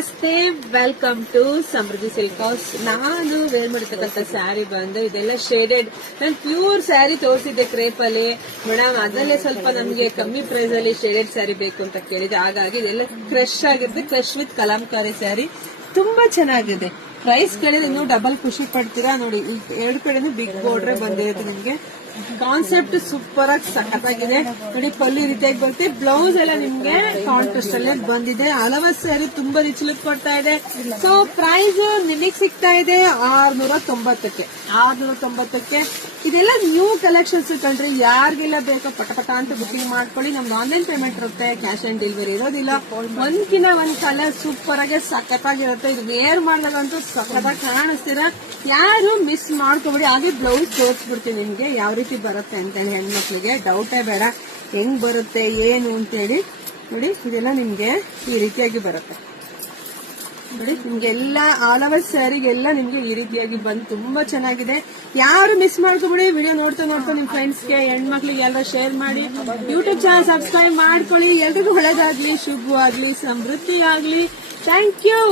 ನಮಸ್ತೆ, welcome to Samruddhi silk house. ನಾನು wear ಮಾಡಿರ್ತಕ್ಕಂಥ ಸ್ಯಾರಿ ಬಂದು ಇದೆಲ್ಲ ಶೇಡೆಡ್. ನಾನು ಪ್ಯೂರ್ ಸ್ಯಾರಿ ತೋರಿಸಿದ್ದೆ ಕ್ರೇಪ್ ಅಲ್ಲಿ. ಮೇಡಮ್ ಅದರಲ್ಲೇ ಸ್ವಲ್ಪ ನಮ್ಗೆ ಕಮ್ಮಿ ಪ್ರೈಸ್ ಅಲ್ಲಿ ಶೇಡೆಡ್ ಸ್ಯಾರಿ ಬೇಕು ಅಂತ ಕೇಳಿದೆ. ಹಾಗಾಗಿ ಇದೆಲ್ಲ ಕ್ರಶ್ ಆಗಿರುತ್ತೆ. ಕ್ರಶ್ ವಿತ್ ಕಲಾಂಕಾರಿ ಸ್ಯಾರಿ ತುಂಬಾ ಚೆನ್ನಾಗಿದೆ. ಪ್ರೈಸ್ ಕೇಳಿದ್ರೆ ಇನ್ನೂ ಡಬಲ್ ಖುಷಿ ಪಡ್ತೀರಾ. ನೋಡಿ, ಈ ಎರಡು ಕಡೆನೂ ಬಿಗ್ ಬಾರ್ಡ್ರೆ ಬಂದಿರುತ್ತೆ. ನಿಮ್ಗೆ ಕಾನ್ಸೆಪ್ಟ್ ಸೂಪರ್ ಆಗಿ ಸಖತ್ತಾಗಿದೆ. ನೋಡಿ, ಪಲ್ಲಿ ರೀತಿಯಾಗಿ ಬರುತ್ತೆ. ಬ್ಲೌಸ್ ಎಲ್ಲ ನಿಮ್ಗೆ ಕಾಂಟ್ರಾಸ್ಟ್ ಅಲ್ಲೇ ಬಂದಿದೆ. ಹಲವಾರು ಸ್ಯಾರಿ ತುಂಬಾ ರಿಚ್ ಲುಕ್ ಕೊಡ್ತಾ ಇದೆ. ಸೊ ಪ್ರೈಸ್ ನಿಮಗೆ ಸಿಗ್ತಾ ಇದೆ 690ಕ್ಕೆ. ಇದೆಲ್ಲ ನ್ಯೂ ಕಲೆಕ್ಷನ್ಸ್ ಕಣ್ರಿ. ಯಾರಿಗೆಲ್ಲ ಬೇಕೋ ಪಟ ಅಂತ ಬುಕಿಂಗ್ ಮಾಡ್ಕೊಳ್ಳಿ. ನಮ್ದು ಆನ್ಲೈನ್ ಪೇಮೆಂಟ್ ಇರುತ್ತೆ, ಕ್ಯಾಶ್ ಆನ್ ಡೆಲಿವರಿ ಇರೋದಿಲ್ಲ. ಒಂದ್ಕಿನ ಒಂದ್ ಕಲರ್ ಸೂಪರ್ ಆಗಿ ಸಖತ್ತಾಗಿರುತ್ತೆ. ಇದು ವೇರ್ ಮಾಡಿದಾಗಂತೂ ಸಖತ್ತಾಗಿ ಕಾಣಿಸ್ತೀರಾ. ಯಾರು ಮಿಸ್ ಮಾಡ್ಕೋಬೇಡಿ. ಹಾಗೆ ಬ್ಲೌಸ್ ತೋರಿಸ್ಬಿಡ್ತೀನಿ ನಿಮ್ಗೆ ಯಾವ ರೀತಿ ಬರುತ್ತೆ ಅಂತೇಳಿ. ಹೆಣ್ಮಕ್ಳಿಗೆ ಡೌಟೇ ಬೇಡ, ಹೆಂಗ್ ಬರುತ್ತೆ ಏನು ಅಂತೇಳಿ. ನೋಡಿ, ಇದೆಲ್ಲ ನಿಮ್ಗೆ ಈ ರೀತಿಯಾಗಿ ಬರುತ್ತೆ. ನೋಡಿ, ನಿಮ್ಗೆಲ್ಲ ಆಲ್ ಓವರ್ ಸ್ಯಾರಿಗೆಲ್ಲ ನಿಮ್ಗೆ ಈ ರೀತಿಯಾಗಿ ಬಂದು ತುಂಬಾ ಚೆನ್ನಾಗಿದೆ. ಯಾರು ಮಿಸ್ ಮಾಡ್ಕೋಬೇಡಿ. ವಿಡಿಯೋ ನೋಡ್ತಾ ನಿಮ್ ಫ್ರೆಂಡ್ಸ್ಗೆ, ಹೆಣ್ಮಕ್ಳಿಗೆ ಎಲ್ಲ ಶೇರ್ ಮಾಡಿ. ಯೂಟ್ಯೂಬ್ ಚಾನಲ್ ಸಬ್ಸ್ಕ್ರೈಬ್ ಮಾಡ್ಕೊಳ್ಳಿ. ಎಲ್ರಿಗೂ ಒಳ್ಳೇದಾಗ್ಲಿ, ಶುಭವಾಗ್ಲಿ, ಸಮೃದ್ಧಿ ಆಗ್ಲಿ. Thank you.